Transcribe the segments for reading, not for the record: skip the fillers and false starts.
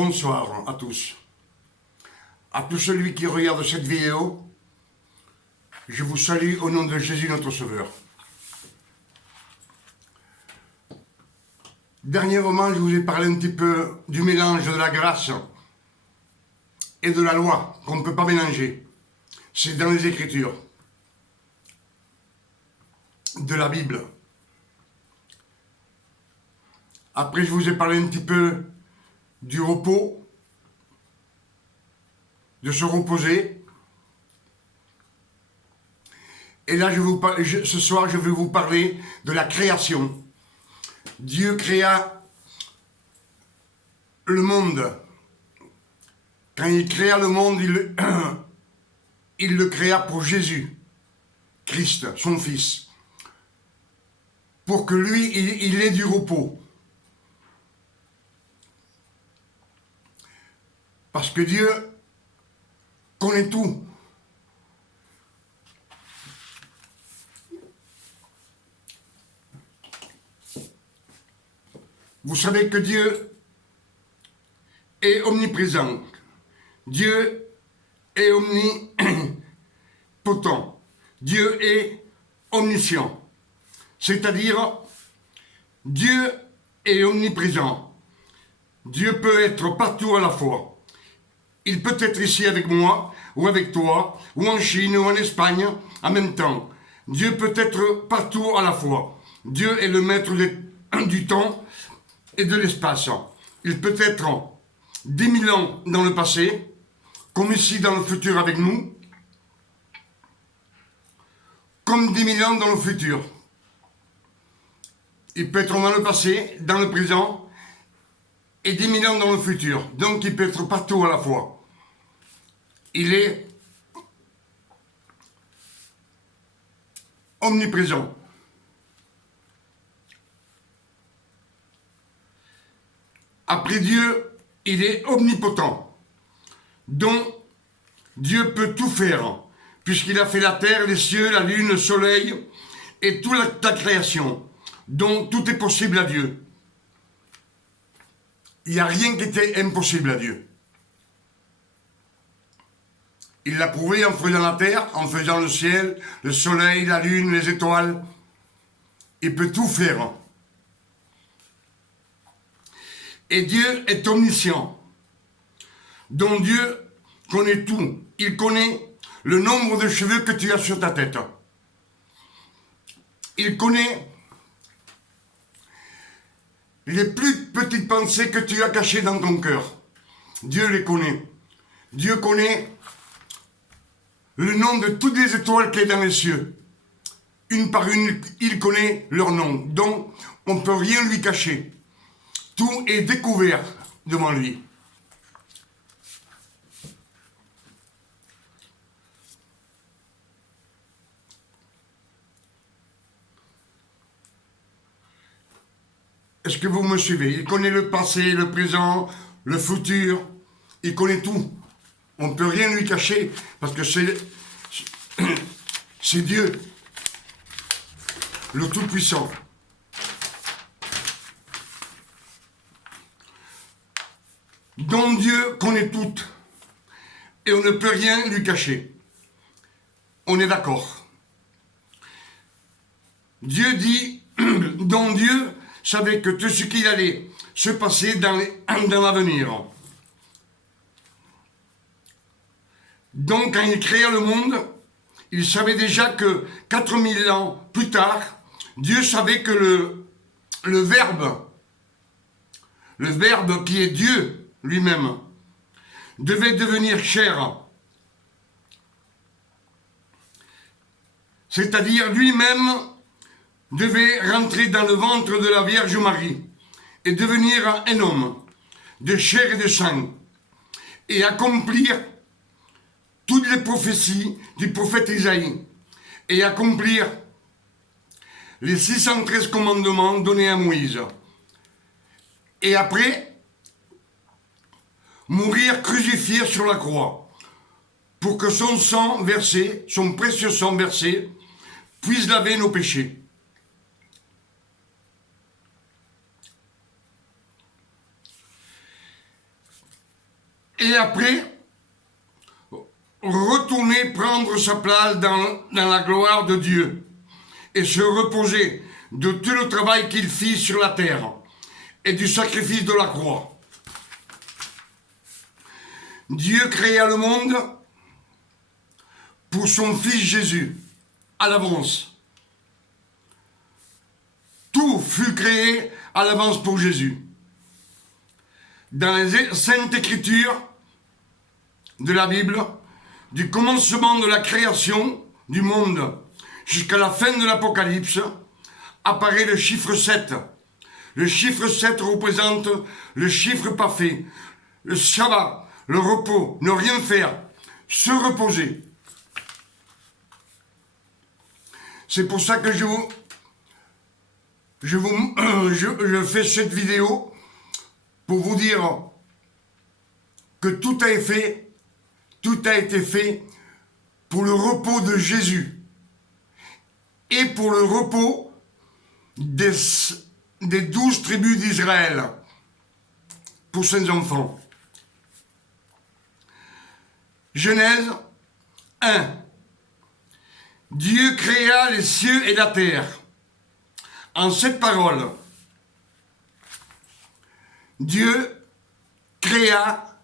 Bonsoir à tous. À tous celui qui regarde cette vidéo, je vous salue au nom de Jésus notre Sauveur. Dernièrement, je vous ai parlé un petit peu du mélange de la grâce et de la loi, qu'on ne peut pas mélanger. C'est dans les Écritures, de la Bible. Après, je vous ai parlé un petit peu du repos, de se reposer. Et là, ce soir, je vais vous parler de la création. Dieu créa le monde. Quand il créa le monde, il le créa pour Jésus, Christ, son Fils. Pour que lui, il ait du repos. Parce que Dieu connaît tout. Vous savez que Dieu est omniprésent. Dieu est omnipotent. Dieu est omniscient. C'est-à-dire, Dieu est omniprésent. Dieu peut être partout à la fois. Il peut être ici avec moi, ou avec toi, ou en Chine, ou en Espagne, en même temps. Dieu peut être partout à la fois. Dieu est le maître du temps et de l'espace. Il peut être 10 000 ans dans le passé, comme ici dans le futur avec nous, comme 10 000 ans dans le futur. Il peut être dans le passé, dans le présent, et 10 000 ans dans le futur. Donc il peut être partout à la fois. Il est omniprésent. Après Dieu, il est omnipotent. Donc, Dieu peut tout faire, puisqu'il a fait la terre, les cieux, la lune, le soleil, et toute la création. Donc, tout est possible à Dieu. Il n'y a rien qui était impossible à Dieu. Il l'a prouvé en faisant la terre, en faisant le ciel, le soleil, la lune, les étoiles. Il peut tout faire. Et Dieu est omniscient. Donc Dieu connaît tout. Il connaît le nombre de cheveux que tu as sur ta tête. Il connaît les plus petites pensées que tu as cachées dans ton cœur. Dieu les connaît. Dieu connaît le nom de toutes les étoiles qui sont dans les cieux. Une par une, il connaît leur nom. Donc, on ne peut rien lui cacher. Tout est découvert devant lui. Est-ce que vous me suivez? Il connaît le passé, le présent, le futur. Il connaît tout. On ne peut rien lui cacher parce que c'est Dieu, le Tout-Puissant. Dont Dieu connaît tout. Et on ne peut rien lui cacher. On est d'accord. Dieu dit, dont Dieu savait que tout ce qu'il allait se passer dans l'avenir. Donc, quand il créa le monde, il savait déjà que 4000 ans plus tard, Dieu savait que le Verbe qui est Dieu lui-même, devait devenir chair. C'est-à-dire lui-même devait rentrer dans le ventre de la Vierge Marie et devenir un homme de chair et de sang et accomplir toutes les prophéties du prophète Isaïe et accomplir les 613 commandements donnés à Moïse. Et après, mourir crucifié sur la croix pour que son sang versé, son précieux sang versé, puisse laver nos péchés. et après, retourner prendre sa place dans la gloire de Dieu et se reposer de tout le travail qu'il fit sur la terre et du sacrifice de la croix. Dieu créa le monde pour son Fils Jésus, à l'avance. Tout fut créé à l'avance pour Jésus. Dans les Saintes Écritures de la Bible, du commencement de la création du monde jusqu'à la fin de l'Apocalypse, apparaît le chiffre 7. Le chiffre 7 représente le chiffre parfait, le Shabbat, le repos, ne rien faire, se reposer. C'est pour ça que je fais cette vidéo pour vous dire que tout a été fait pour le repos de Jésus et pour le repos des 12 tribus d'Israël, pour ses enfants. Genèse 1. Dieu créa les cieux et la terre. En cette parole, Dieu créa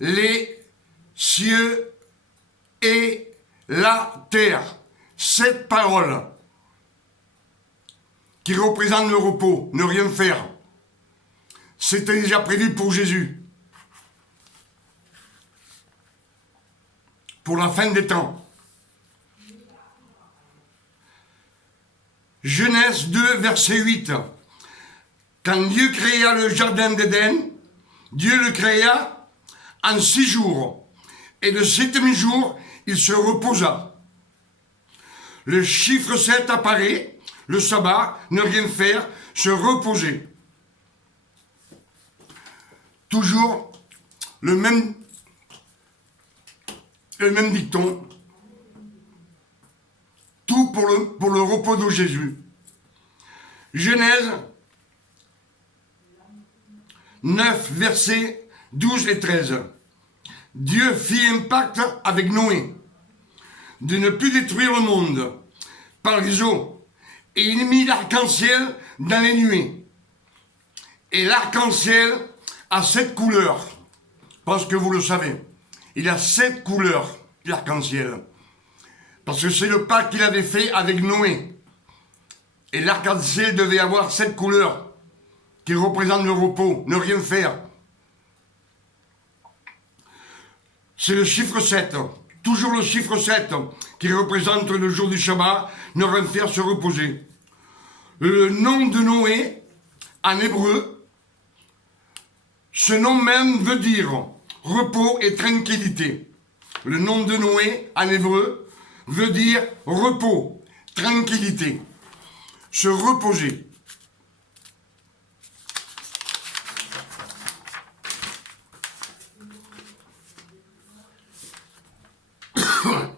les cieux et la terre. Cette parole qui représente le repos, ne rien faire, c'était déjà prévu pour Jésus, pour la fin des temps. Genèse 2, verset 8. Quand Dieu créa le jardin d'Éden, Dieu le créa en 6 jours. Et le 7e jour, il se reposa. Le chiffre 7 apparaît, le sabbat, ne rien faire, se reposer. Toujours le même dicton. Tout pour le repos de Jésus. Genèse 9, versets 12 et 13. Dieu fit un pacte avec Noé de ne plus détruire le monde par les eaux. Et il mit l'arc-en-ciel dans les nuées. Et l'arc-en-ciel a 7 couleurs. Je pense que vous le savez. Il a 7 couleurs, l'arc-en-ciel. Parce que c'est le pacte qu'il avait fait avec Noé. Et l'arc-en-ciel devait avoir 7 couleurs qui représentent le repos, ne rien faire. C'est le chiffre 7, toujours le chiffre 7 qui représente le jour du Shabbat, ne rien faire, se reposer. Le nom de Noé, en hébreu, ce nom même veut dire repos et tranquillité. Le nom de Noé, en hébreu, veut dire repos, tranquillité, se reposer.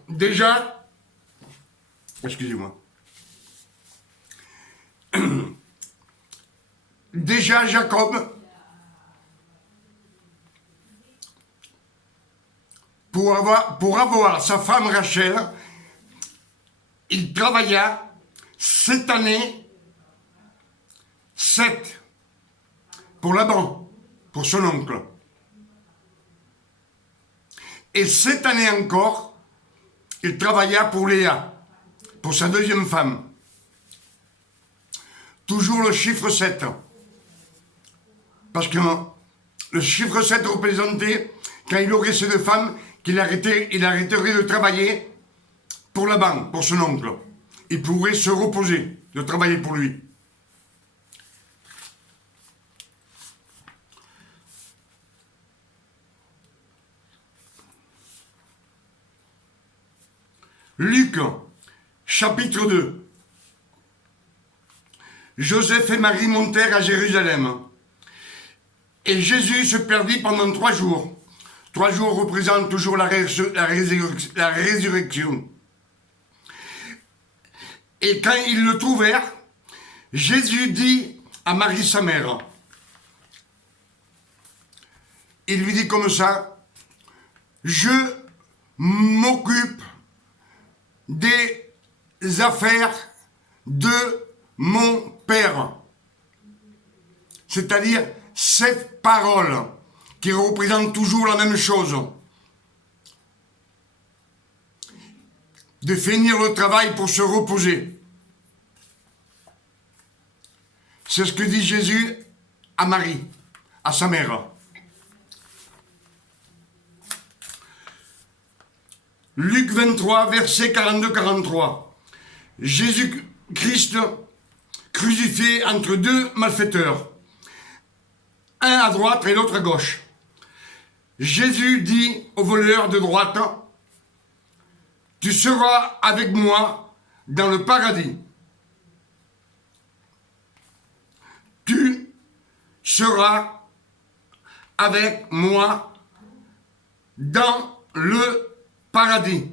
Déjà, excusez-moi, déjà Jacob, pour avoir sa femme Rachel, il travailla 7 années, 7, pour Laban, pour son oncle. Et 7 années encore, il travailla pour Léa, pour sa deuxième femme. Toujours le chiffre 7. Parce que le chiffre 7 représentait, quand il aurait ces deux femmes, il arrêterait de travailler pour Laban, pour son oncle. Il pourrait se reposer de travailler pour lui. Luc, chapitre 2. Joseph et Marie montèrent à Jérusalem. Et Jésus se perdit pendant 3 jours. 3 jours représentent toujours la résurrection. Et quand ils le trouvèrent, Jésus dit à Marie sa mère, il lui dit comme ça, je m'occupe des affaires de mon Père. C'est-à-dire cette parole qui représente toujours la même chose. De finir le travail pour se reposer. C'est ce que dit Jésus à Marie, à sa mère. Luc 23, verset 42-43. Jésus-Christ crucifié entre deux malfaiteurs, un à droite et l'autre à gauche. Jésus dit au voleur de droite, « Tu seras avec moi dans le paradis. Tu seras avec moi dans le paradis.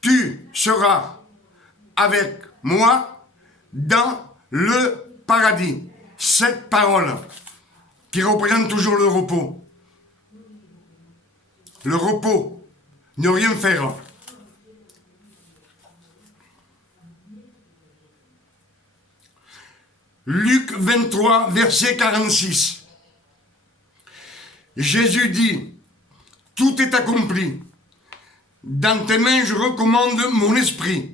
Tu seras avec moi dans le paradis. » Cette parole qui représente toujours le repos. Le repos, ne rien faire. Luc 23, verset 46. Jésus dit, « Tout est accompli. Dans tes mains, je recommande mon esprit. »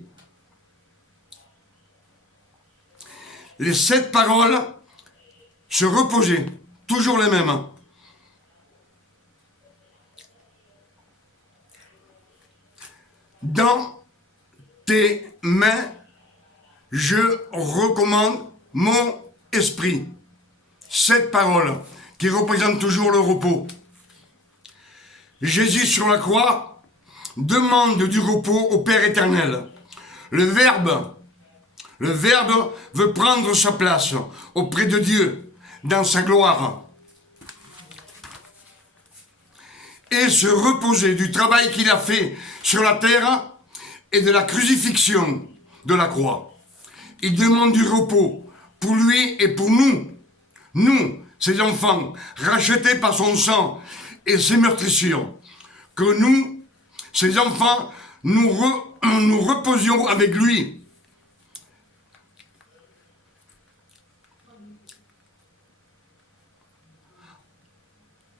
Les 7 paroles se reposaient, toujours les mêmes. Dans tes mains, je recommande mon esprit. 7 paroles qui représentent toujours le repos. Jésus sur la croix demande du repos au Père éternel. Le Verbe veut prendre sa place auprès de Dieu dans sa gloire et se reposer du travail qu'il a fait sur la terre et de la crucifixion de la croix. Il demande du repos pour lui et pour nous, ses enfants, rachetés par son sang et ses meurtrissures, que nous, ses enfants, nous reposions avec lui.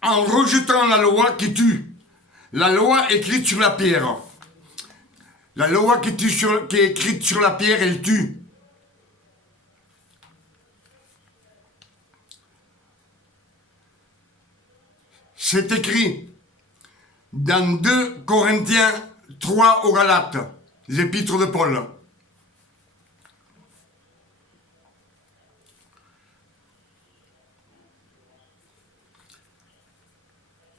En rejetant la loi qui tue, la loi écrite sur la pierre. La loi qui est écrite sur la pierre, elle tue. C'est écrit dans 2 Corinthiens 3 aux Galates, les épîtres de Paul.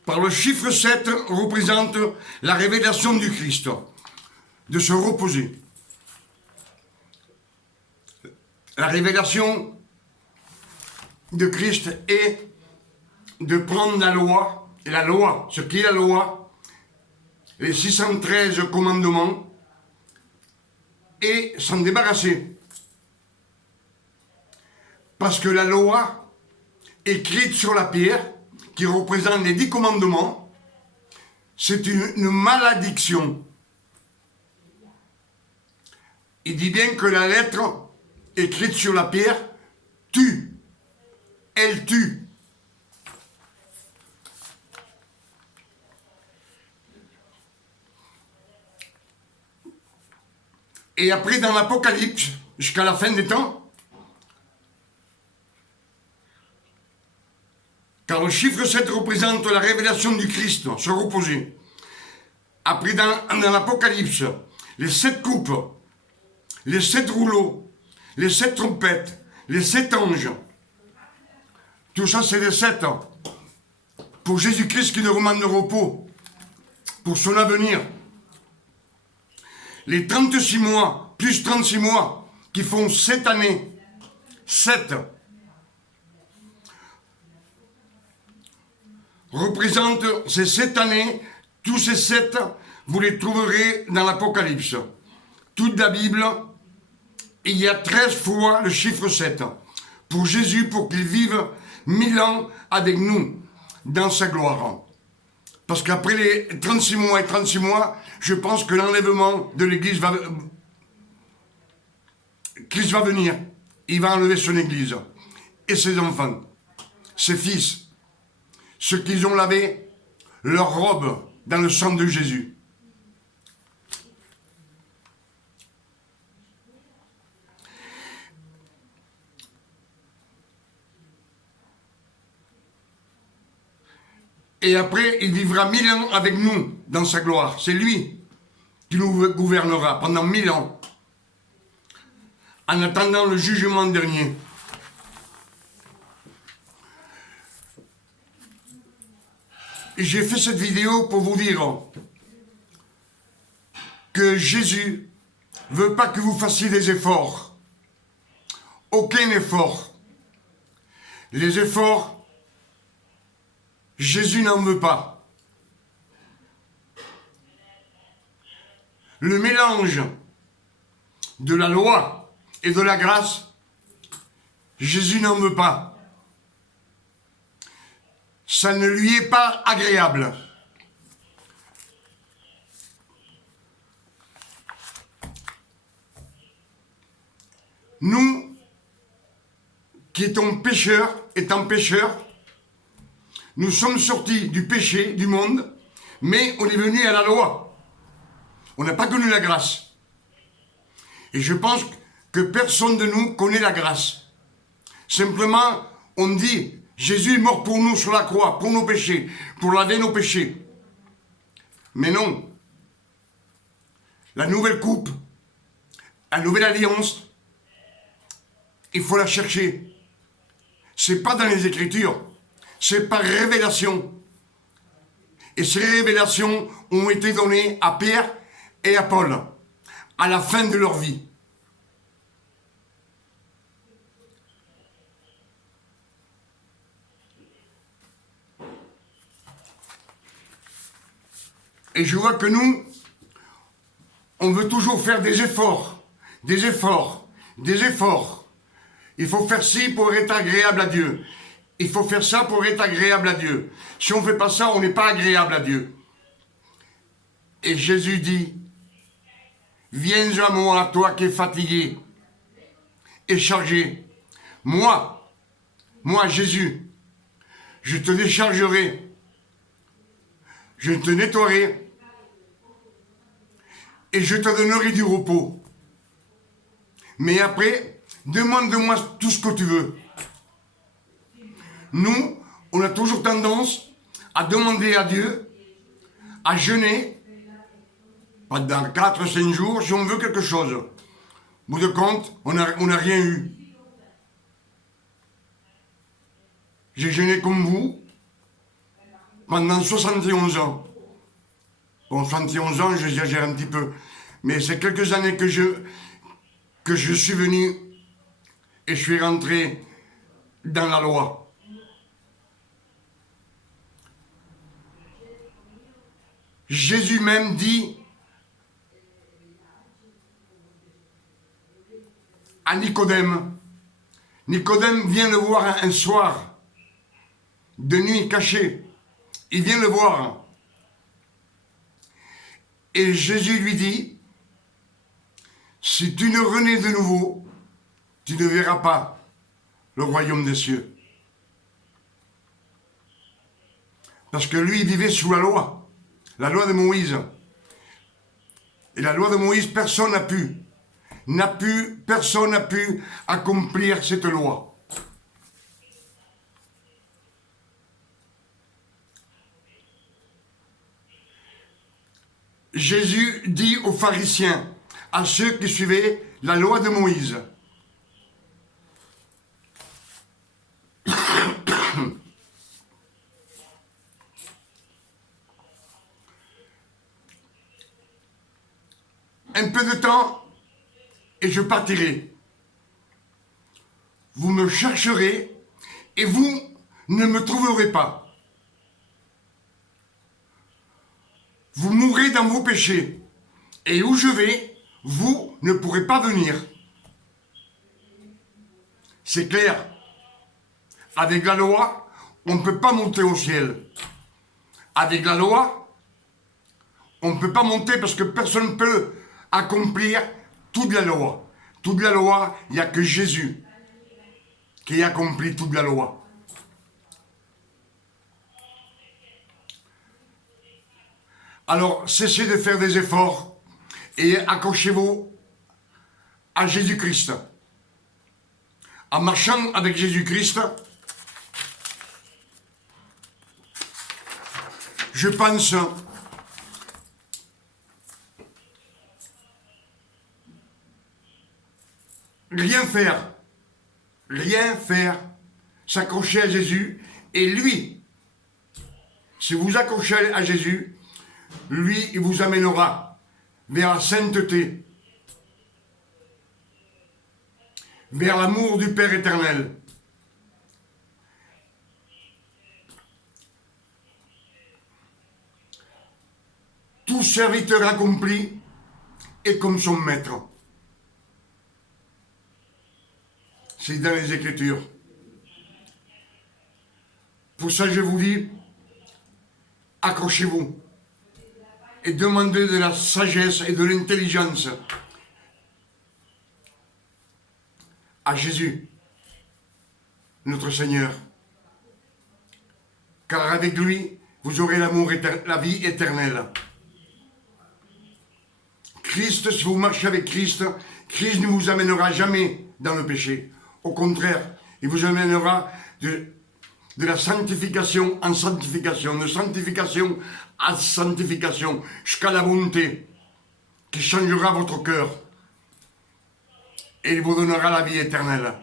Par le chiffre 7 représente la révélation du Christ, de se reposer. La révélation de Christ est de prendre la loi, et la loi, ce qu'est la loi, les 613 commandements, et s'en débarrasser. Parce que la loi, écrite sur la pierre, qui représente les 10 commandements, c'est une malédiction. Il dit bien que la lettre écrite sur la pierre tue. Elle tue. Et après, dans l'Apocalypse, jusqu'à la fin des temps, car le chiffre 7 représente la révélation du Christ, se reposer. Après, dans l'Apocalypse, les 7 coupes, les 7 rouleaux, les 7 trompettes, les 7 anges. Tout ça, c'est les 7. Pour Jésus-Christ qui nous demande le repos, pour son avenir. Les 36 mois, plus 36 mois, qui font 7 années. 7. Représente ces 7 années, tous ces 7, vous les trouverez dans l'Apocalypse. Toute la Bible, il y a 13 fois le chiffre 7. Pour Jésus, pour qu'il vive 1000 ans avec nous. dans sa gloire. Parce qu'après les 36 mois et 36 mois, je pense que l'enlèvement de l'Église va... Christ va venir. Il va enlever son Église. Et ses enfants, ses fils, ceux qui ont lavé leur robe dans le sang de Jésus. Et après, il vivra 1000 ans avec nous dans sa gloire. C'est lui qui nous gouvernera pendant 1000 ans. En attendant le jugement dernier. J'ai fait cette vidéo pour vous dire que Jésus ne veut pas que vous fassiez des efforts. Aucun effort. Les efforts, Jésus n'en veut pas. Le mélange de la loi et de la grâce, Jésus n'en veut pas. Ça ne lui est pas agréable. Nous, qui étant pécheurs, nous sommes sortis du péché du monde, mais on est venu à la loi. On n'a pas connu la grâce. Et je pense que personne de nous connaît la grâce. Simplement, on dit, Jésus est mort pour nous sur la croix, pour nos péchés, pour laver nos péchés. Mais non. La nouvelle coupe, la nouvelle alliance, il faut la chercher. C'est pas dans les Écritures, c'est par révélation. Et ces révélations ont été données à Pierre et à Paul, à la fin de leur vie. Et je vois que nous, on veut toujours faire des efforts, des efforts, des efforts. Il faut faire ci pour être agréable à Dieu. Il faut faire ça pour être agréable à Dieu. Si on ne fait pas ça, on n'est pas agréable à Dieu. Et Jésus dit, viens à moi, toi qui es fatigué et chargé. Moi, Jésus, je te déchargerai. Je te nettoierai. Et je te donnerai du repos. Mais après, demande-moi tout ce que tu veux. Nous, on a toujours tendance à demander à Dieu, à jeûner, pendant 4-5 jours, si on veut quelque chose. Au bout de compte, on n'a rien eu. J'ai jeûné comme vous, pendant 71 ans. Bon, 71 ans, j'exagère un petit peu. Mais c'est quelques années que je suis venu et je suis rentré dans la loi. Jésus même dit à Nicodème, Nicodème vient le voir un soir, de nuit caché. Il vient le voir. Et Jésus lui dit, si tu ne renais de nouveau, tu ne verras pas le royaume des cieux. Parce que lui, il vivait sous la loi de Moïse. Et la loi de Moïse, personne n'a pu accomplir cette loi. Jésus dit aux pharisiens, à ceux qui suivaient la loi de Moïse, un peu de temps et je partirai. Vous me chercherez et vous ne me trouverez pas. Vous mourrez dans vos péchés. Et où je vais, vous ne pourrez pas venir. C'est clair. Avec la loi, on ne peut pas monter au ciel. Avec la loi, on ne peut pas monter parce que personne ne peut accomplir toute la loi. Toute la loi, il n'y a que Jésus qui accomplit toute la loi. Alors, cessez de faire des efforts et accrochez-vous à Jésus-Christ. En marchant avec Jésus-Christ, je pense rien faire, s'accrocher à Jésus, et lui, si vous accrochez à Jésus, lui, il vous amènera vers la sainteté, vers l'amour du Père éternel. Tout serviteur accompli est comme son maître. C'est dans les Écritures. Pour ça, je vous dis, accrochez-vous et demandez de la sagesse et de l'intelligence à Jésus, notre Seigneur. Car avec lui, vous aurez l'amour, la vie éternelle. Christ, si vous marchez avec Christ, Christ ne vous amènera jamais dans le péché. Au contraire, il vous amènera de la sanctification en sanctification, de sanctification à sanctification, jusqu'à la bonté qui changera votre cœur et il vous donnera la vie éternelle.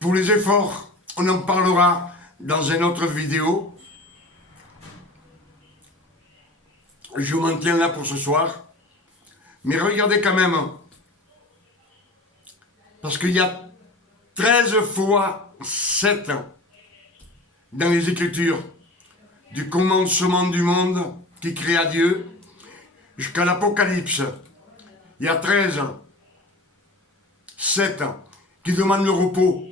Pour les efforts, on en parlera dans une autre vidéo. Je m'en tiens là pour ce soir. Mais regardez quand même, parce qu'il y a 13 fois 7 dans les Écritures, du commencement du monde qui créa Dieu jusqu'à l'Apocalypse. Il y a 13, 7 qui demandent le repos.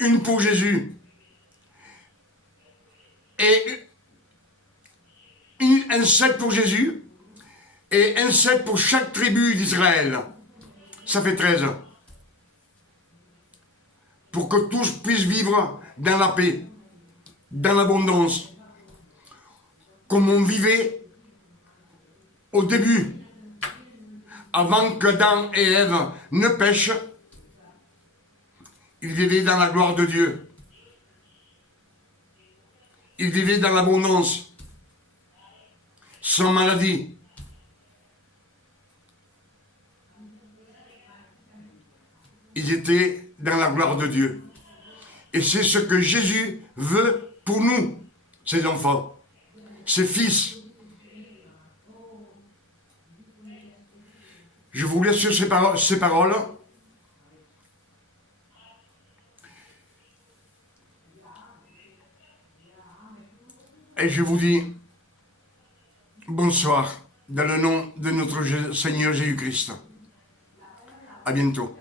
Une pour Jésus et un 7 pour Jésus et un 7 pour chaque tribu d'Israël. Ça fait 13. Pour que tous puissent vivre dans la paix, dans l'abondance, comme on vivait au début, avant qu'Adam et Ève ne pêchent. Ils vivaient dans la gloire de Dieu. Ils vivaient dans l'abondance, sans maladie. Ils étaient dans la gloire de Dieu. Et c'est ce que Jésus veut pour nous, ses enfants, ses fils. Je vous laisse sur ces paroles. Et je vous dis bonsoir dans le nom de notre Seigneur Jésus-Christ. À bientôt.